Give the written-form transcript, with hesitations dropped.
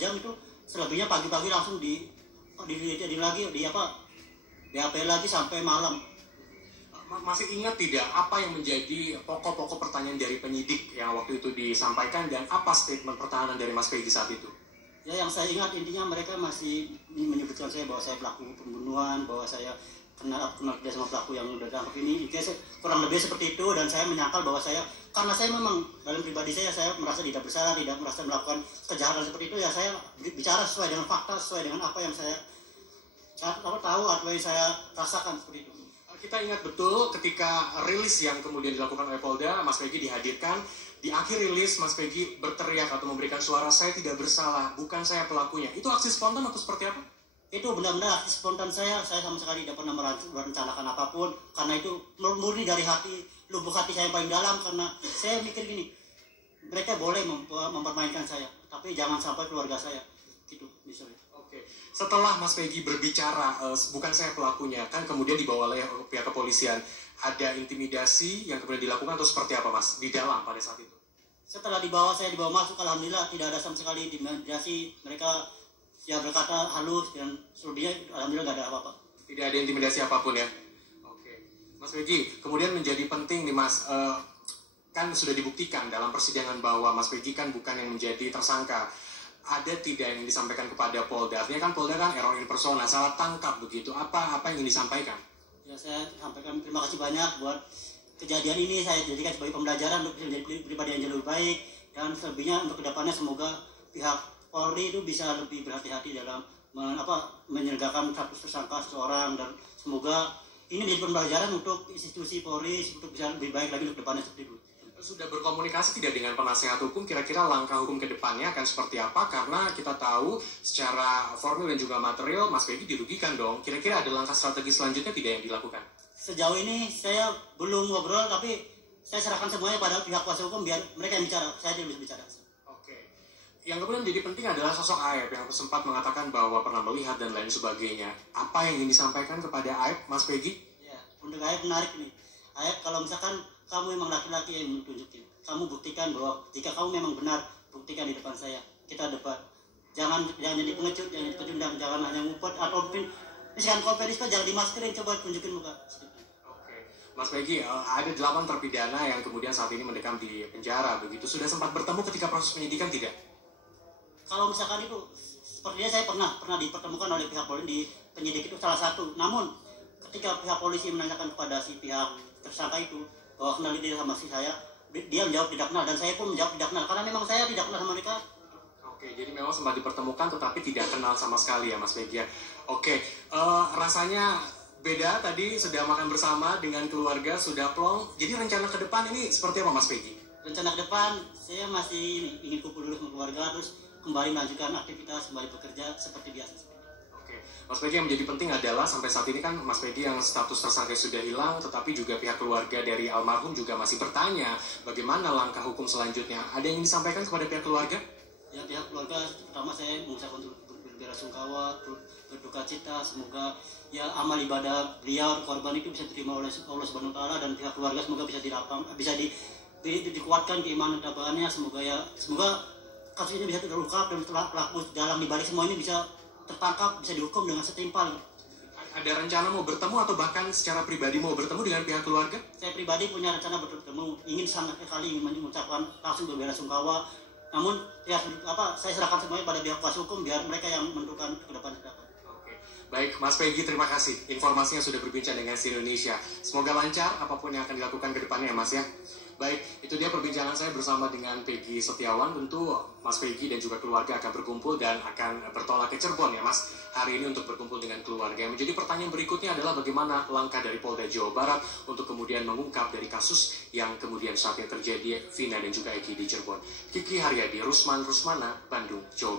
jam itu, selebihnya pagi-pagi langsung di lagi di DAP lagi sampai malam. Masih ingat tidak apa yang menjadi pokok-pokok pertanyaan dari penyidik yang waktu itu disampaikan dan apa statement pertahanan dari Mas Peggy saat itu? Ya, yang saya ingat intinya mereka masih menyebutkan saya bahwa saya pelaku pembunuhan, bahwa saya kenal kerja sama pelaku yang udah ditangkap ini. Kurang lebih seperti itu, dan saya menyangkal bahwa karena saya memang dalam pribadi saya merasa tidak bersalah, tidak merasa melakukan kejahatan seperti itu, ya saya bicara sesuai dengan fakta, sesuai dengan apa yang saya tahu atau yang saya rasakan seperti itu. Kita ingat betul ketika rilis yang kemudian dilakukan oleh Polda, Mas Peggy dihadirkan. Di akhir rilis, Mas Peggy berteriak atau memberikan suara, "Saya tidak bersalah, bukan saya pelakunya." Itu aksi spontan atau seperti apa? Itu benar-benar aksi spontan saya sama sekali tidak pernah merencanakan apapun, karena itu murni dari hati, lubuk hati saya yang paling dalam, karena saya mikir gini, mereka boleh mempermainkan saya, tapi jangan sampai keluarga saya. Gitu, misalnya. Oke. Setelah Mas Peggy berbicara, bukan saya pelakunya, kan kemudian dibawa oleh pihak kepolisian, ada intimidasi yang kemudian dilakukan atau seperti apa, Mas, di dalam pada saat itu? Setelah saya dibawa masuk, alhamdulillah tidak ada sama sekali intimidasi. Mereka ya berkata halus dan selebihnya alhamdulillah tidak ada apa-apa. Tidak ada intimidasi apapun ya? Oke. Mas Peggy, kemudian menjadi penting nih, Mas, kan sudah dibuktikan dalam persidangan bahwa Mas Peggy kan bukan yang menjadi tersangka. Ada tidak yang disampaikan kepada Polda? Artinya kan Polda kan error in persona, salah tangkap begitu. Apa yang ingin disampaikan? Ya, saya sampaikan terima kasih banyak buat kejadian ini. Saya jadikan sebagai pembelajaran untuk menjadi pribadi yang jauh lebih baik, dan selebihnya untuk kedepannya semoga pihak Polri itu bisa lebih berhati-hati dalam menyelenggarakan status tersangka seseorang, dan semoga ini menjadi pembelajaran untuk institusi Polri untuk bisa lebih baik lagi untuk kedepannya seperti itu. Sudah berkomunikasi tidak dengan penasehat hukum, kira-kira langkah hukum ke depannya akan seperti apa? Karena kita tahu secara formil dan juga material Mas Peggy dirugikan dong. Kira-kira ada langkah strategi selanjutnya tidak yang dilakukan? Sejauh ini saya belum ngobrol, tapi saya serahkan semuanya pada pihak kuasa hukum biar mereka yang bicara, saya tidak bisa bicara. Oke. Yang kemudian menjadi penting adalah sosok Aep yang sempat mengatakan bahwa pernah melihat dan lain sebagainya. Apa yang ingin disampaikan kepada Aep, Mas Peggy? Ya, untuk Aep menarik nih. Aep, kalau misalkan kamu memang laki-laki yang menunjukin, kamu buktikan bahwa jika kamu memang benar, buktikan di depan saya, kita debat. Jangan jadi pengecut, jangan jadi pecundang, jangan hanya ngumpet atau misalkan konferensi jangan dimaskerin, coba tunjukin muka. Oke, Mas Peggy, ada 8 terpidana yang kemudian saat ini mendekam di penjara, begitu. Sudah sempat bertemu ketika proses penyidikan tidak? Kalau misalkan itu, sepertinya saya pernah dipertemukan oleh pihak polisi di penyidik itu salah satu. Namun ketika pihak polisi menanyakan kepada si pihak tersangka itu bahwa kenal dia sama saya, dia menjawab tidak kenal, dan saya pun menjawab tidak kenal karena memang saya tidak kenal sama mereka. Oke, jadi memang sempat dipertemukan tetapi tidak kenal sama sekali ya Mas Peggy. Oke, rasanya beda tadi sudah makan bersama dengan keluarga, sudah plong. Jadi rencana ke depan ini seperti apa Mas Peggy? Rencana ke depan saya masih ingin kumpul dulu sama keluarga, terus kembali melanjutkan aktivitas, kembali bekerja seperti biasa. Mas Peggy, yang menjadi penting adalah sampai saat ini kan Mas Peggy yang status tersangka sudah hilang, tetapi juga pihak keluarga dari almarhum juga masih bertanya bagaimana langkah hukum selanjutnya. Ada yang disampaikan kepada pihak keluarga? Ya, pihak keluarga pertama saya mengucapkan belasungkawa, berduka cita, semoga ya amal ibadah beliau korban itu bisa diterima oleh Allah Subhanahu wa taala, dan pihak keluarga semoga bisa dikuatkan keimanan tabahannya, semoga kasus ini bisa terungkap dan pelaku dalam dibalik semua ini bisa tertangkap, bisa dihukum dengan setimpal. Ada rencana mau bertemu atau bahkan secara pribadi mau bertemu dengan pihak keluarga? Saya pribadi punya rencana bertemu, sangat sekali ingin mengucapkan langsung belasungkawa. Namun ya saya serahkan semuanya pada pihak kuasa hukum biar mereka yang menentukan ke depan. Oke. Baik, Mas Peggy, terima kasih. Informasinya sudah berbincang dengan si Indonesia. Semoga lancar apapun yang akan dilakukan ke depannya ya Mas ya. Baik, itu dia perbincangan saya bersama dengan Peggy Setiawan. Tentu Mas Peggy dan juga keluarga akan berkumpul dan akan bertolak ke Cirebon ya Mas hari ini untuk berkumpul dengan keluarga. Yang menjadi pertanyaan berikutnya adalah bagaimana langkah dari Polda Jawa Barat untuk kemudian mengungkap dari kasus yang kemudian saat ini terjadi Vina dan juga Eki di Cirebon. Kiki Haryadi, Rusman Rusmana, Bandung, Jawa Barat.